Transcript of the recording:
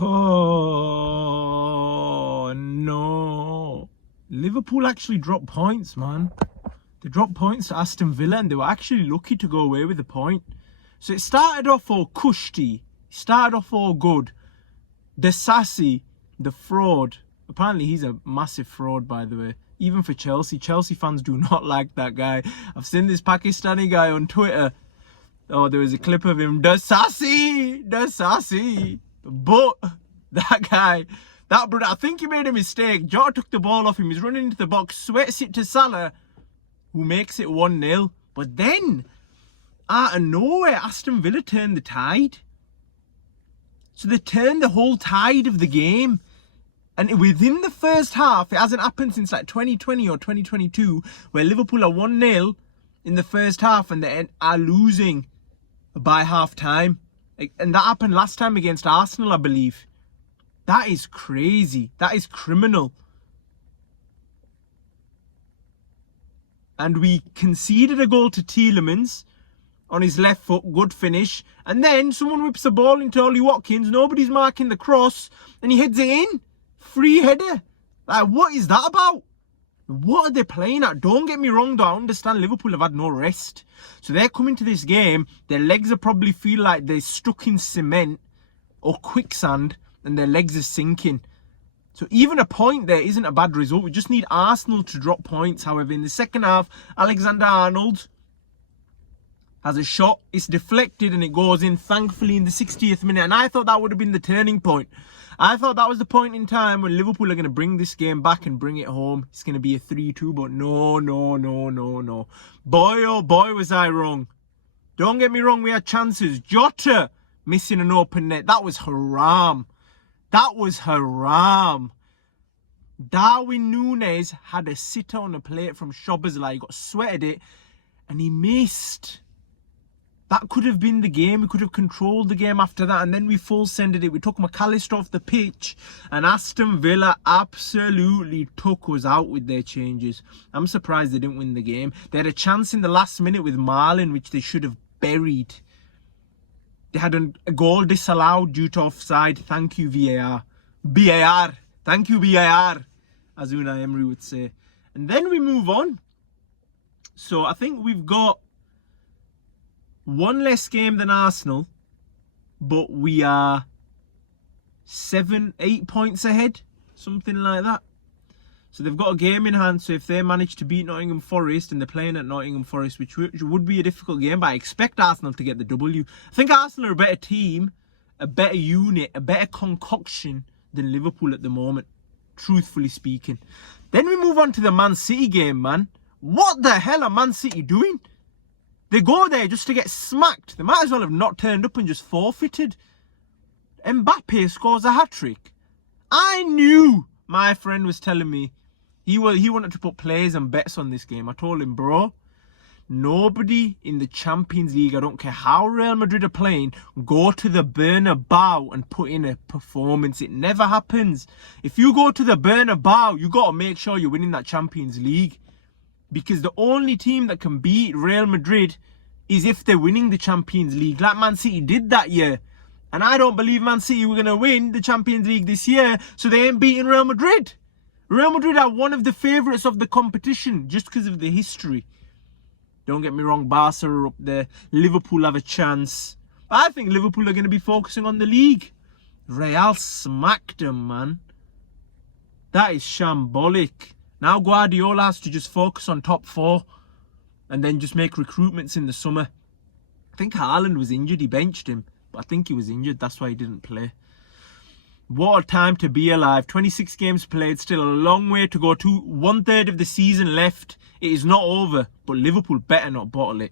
Oh, no. Liverpool actually dropped points, man. They dropped points to Aston Villa and they were actually lucky to go away with the point. So it started off all cushy. Started off all good. The Sassy, the fraud. Apparently he's a massive fraud, by the way. Even for Chelsea. Chelsea fans do not like that guy. I've seen this Pakistani guy on Twitter. Oh, there was a clip of him. The Sassy! The Sassy! But that guy, that brother, I think he made a mistake. Jota took the ball off him. He's running into the box. Sweats it to Salah, who makes it 1-0. But then, out of nowhere, Aston Villa turned the tide. So they turned the whole tide of the game. And within the first half, it hasn't happened since like 2020 or 2022, where Liverpool are 1-0 in the first half and they are losing by half time. And that happened last time against Arsenal, I believe. That is crazy. That is criminal. And we conceded a goal to Tielemans on his left foot. Good finish. And then someone whips the ball into Ollie Watkins. Nobody's marking the cross. And he heads it in. Free header. Like, what is that about? What are they playing at? Don't get me wrong, though. I understand Liverpool have had no rest. So they're coming to this game. Their legs are probably feel like they're stuck in cement or quicksand. And their legs are sinking. So even a point there isn't a bad result. We just need Arsenal to drop points. However, in the second half, Alexander-Arnold has a shot. It's deflected and it goes in, thankfully, in the 60th minute. And I thought that would have been the turning point. I thought that was the point in time when Liverpool are going to bring this game back and bring it home. It's going to be a 3-2, but no. Boy, oh boy, was I wrong. Don't get me wrong, we had chances. Jota missing an open net. That was haram. That was haram. Darwin Núñez had a sitter on a plate from Szoboszlai. He got sweated it and he missed. That could have been the game. We could have controlled the game after that. And then we full-sended it. We took McAllister off the pitch. And Aston Villa absolutely took us out with their changes. I'm surprised they didn't win the game. They had a chance in the last minute with Marlin, which they should have buried. They had a goal disallowed due to offside. Thank you, VAR. VAR. Thank you, VAR. As Unai Emery would say. And then we move on. So I think we've got one less game than Arsenal, but we are 8 points ahead, something like that. So they've got a game in hand. So if they manage to beat Nottingham Forest, and they're playing at Nottingham Forest, which would be a difficult game, but I expect Arsenal to get the W. I think Arsenal are a better team, a better unit, a better concoction than Liverpool at the moment, truthfully speaking. Then we move on to the Man City game, man. What the hell are Man City doing? They go there just to get smacked. They might as well have not turned up and just forfeited. Mbappe scores a hat-trick. I knew, my friend was telling me, he wanted to put plays and bets on this game. I told him, bro, nobody in the Champions League, I don't care how Real Madrid are playing, go to the Bernabeu and put in a performance. It never happens. If you go to the Bernabeu, you got to make sure you're winning that Champions League. Because the only team that can beat Real Madrid is if they're winning the Champions League, like Man City did that year. And I don't believe Man City were going to win the Champions League this year, so they ain't beating Real Madrid. Real Madrid are one of the favourites of the competition just because of the history. Don't get me wrong, Barca are up there. Liverpool have a chance. I think Liverpool are going to be focusing on the league. Real smacked them, man. That is shambolic. Now Guardiola has to just focus on top 4 and then just make recruitments in the summer. I think Haaland was injured. He benched him, but I think he was injured. That's why he didn't play. What a time to be alive. 26 games played. Still a long way to go. 1/3 of the season left. It is not over, but Liverpool better not bottle it.